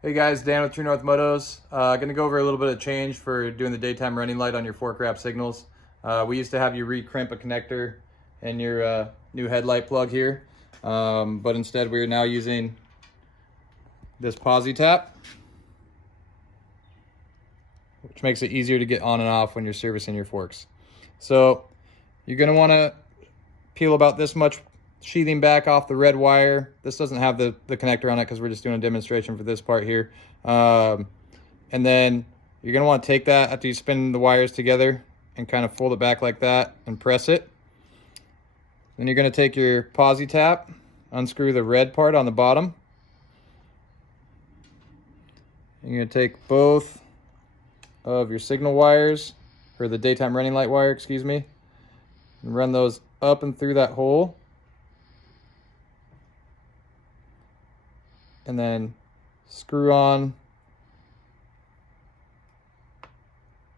Hey guys, Dan with True North Motos. Going to go over a little bit of change for doing the daytime running light on your fork wrap signals. We used to have you re-crimp a connector in your new headlight plug here, but instead we are now using this Posi tap, which makes it easier to get on and off when you're servicing your forks. So you're going to want to peel about this much sheathing back off the red wire. This doesn't have the connector on it because we're just doing a demonstration for this part here. And then you're going to want to take that after you spin the wires together and kind of fold it back like that and press it. Then you're going to take your Posi tap, unscrew the red part on the bottom. You're going to take both of your signal wires, or the daytime running light wire, excuse me, and run those up and through that hole. And then screw on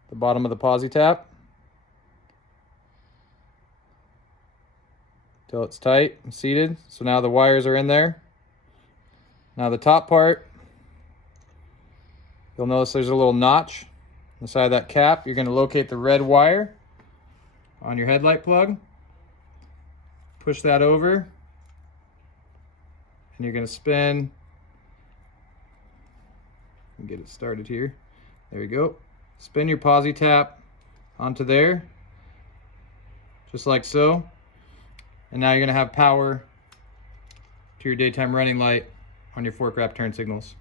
the bottom of the Posi tap till it's tight and seated. So now the wires are in there. Now the top part, you'll notice there's a little notch on the side of that cap. You're going to locate the red wire on your headlight plug, push that over, and you're going to spin. Get it started here. There we go. Spin your Posi tap onto there, just like so. And now you're going to have power to your daytime running light on your fork wrap turn signals.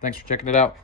Thanks for checking it out.